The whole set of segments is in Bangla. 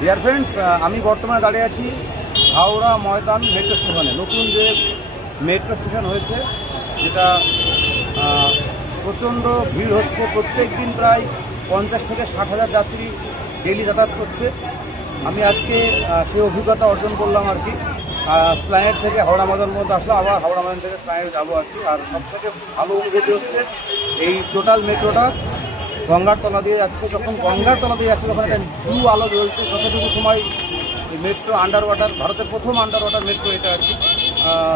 ডিয়ার ফ্রেন্ডস, আমি বর্তমানে দাঁড়িয়ে আছি হাওড়া ময়দান মেট্রো স্টেশনে। নতুন যে মেট্রো স্টেশন হয়েছে, যেটা প্রচণ্ড ভিড় হচ্ছে। প্রত্যেক দিন প্রায় 50 থেকে 60,000 যাত্রী ডেইলি যাতায়াত করছে। আমি আজকে সেই অভিজ্ঞতা অর্জন করলাম আর কি। স্প্ল্যানেড থেকে হাওড়া ময়দান মধ্যে আসলাম, আবার হাওড়া ময়দান থেকে স্প্ল্যানেড যাবো আর কি। আর সবথেকে ভালো অনুভূতি হচ্ছে এই টোটাল মেট্রোটা গঙ্গার তলা দিয়ে যাচ্ছে। যখন গঙ্গার তলা দিয়ে যাচ্ছে তখন একটা ব্লু আলো জ্বলছে। যতটুকু সময় মেট্রো আন্ডার ওয়াটার, ভারতের প্রথম আন্ডার ওয়াটার মেট্রো এটা আর কি।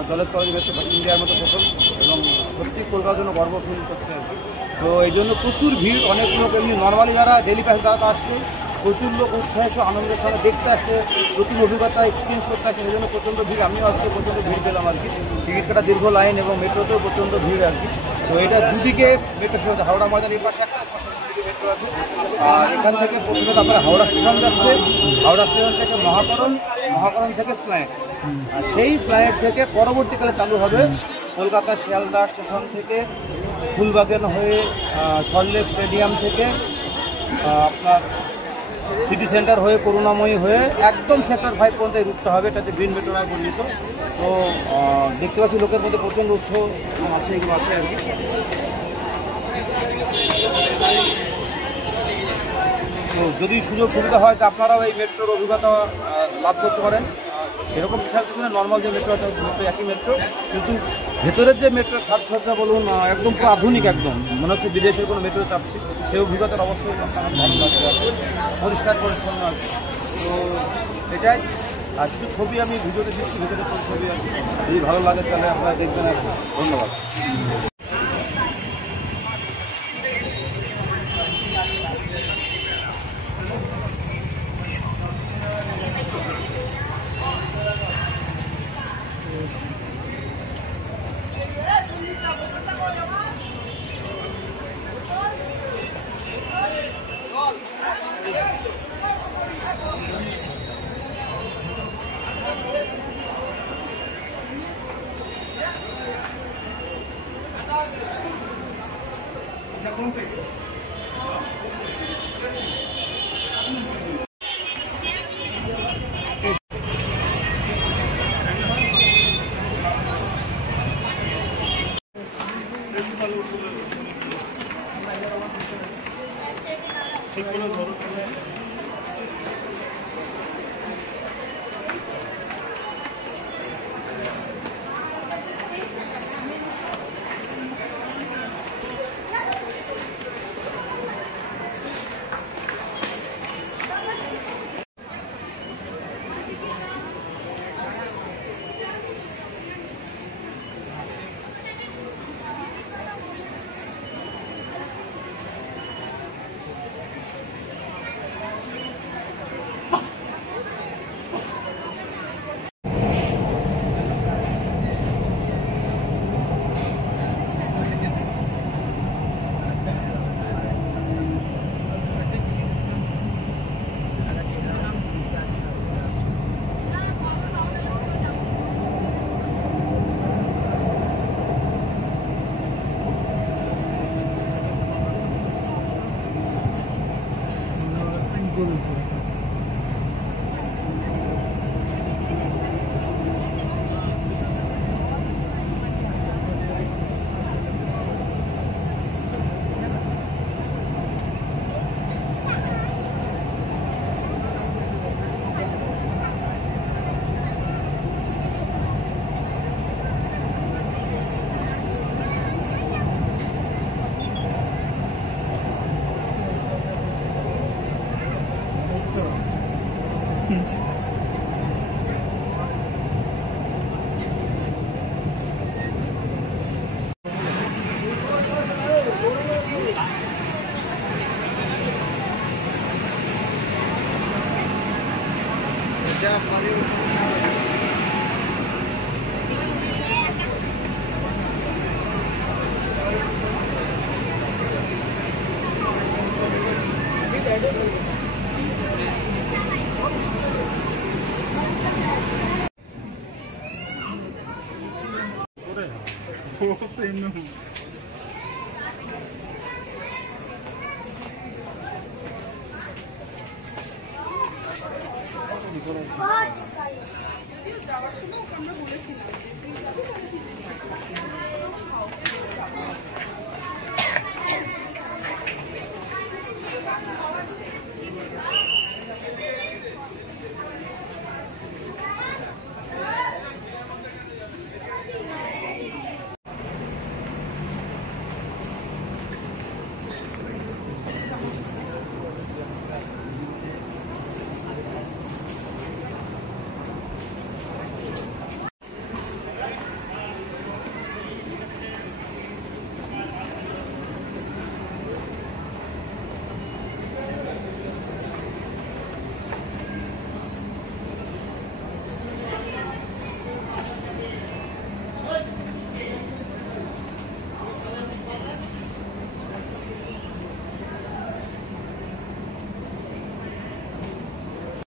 জলের তলায় মেট্রো ইন্ডিয়ার মধ্যে প্রথম, এবং সত্যি কলকাতার জন্য গর্ব ফিল করছে আর কি। তো এই জন্য প্রচুর ভিড়। অনেক লোক এমনি নর্মালি যারা ডেলি প্যাসেঞ্জার তারা তো আসছে, প্রচুর লোক উৎসাহ আনন্দের সঙ্গে দেখতে আসছে, নতুন অভিজ্ঞতা এক্সপিরিয়েন্স করতে আসছে। সেই জন্য প্রচণ্ড ভিড়। আমিও আজকে প্রচণ্ড ভিড় পেলাম আর কি। টিকিট কাটা দীর্ঘ লাইন, এবং মেট্রোতেও প্রচণ্ড ভিড় আর কি। তো এটা দুদিকে মেট্রো স্টেশন, হাওড়া ময়দান এই পাশে একটা, মেট্রো আছে। আর এখান থেকে প্রথমে তারপরে হাওড়া স্টেশন যাচ্ছে, হাওড়া স্টেশন থেকে মহাকরণ, মহাকরণ থেকে স্প্ল্যানেড। আর সেই স্প্ল্যানেড থেকে পরবর্তীকালে চালু হবে কলকাতা শিয়ালদা স্টেশন থেকে ফুলবাগান হয়ে সল্টলেক স্টেডিয়াম থেকে আপনার সিটি সেন্টার হয়ে করুণাময়ী হয়ে একদম সেক্টর 5 পর্যন্ত এই রুটটা হবে। এটাতে গ্রিন মেট্রো নামে পরিচিত। তো দেখতে পাচ্ছি লোকের মধ্যে প্রচণ্ড উৎসাহ আছে, এগুলো আছে আর কি। তো যদি সুযোগ সুবিধা হয় তো আপনারাও এই মেট্রোর অভিজ্ঞতা লাভ করতে পারেন। এরকম বিশাল কিছু না, নর্মাল যে মেট্রো মেট্রো একই মেট্রো, কিন্তু ভেতরের যে মেট্রো সাজসজ্জা বলুন একদম পুরো আধুনিক, একদম মনে হচ্ছে বিদেশের কোনো মেট্রো চাপছে। সেই অভিজ্ঞতার অবশ্যই ভালো লাগছে আর কি, পরিষ্কার পরিচ্ছন্ন আছে। তো এটাই। আর কিছু ছবি আমি ভিডিওতে দিচ্ছি, ভিতরে ছবি আর কি। যদি ভালো লাগে তাহলে আপনারা দেখবেন আর কি। ধন্যবাদ। যদিও যাওয়ার সময় আমরা বলেছিলাম যে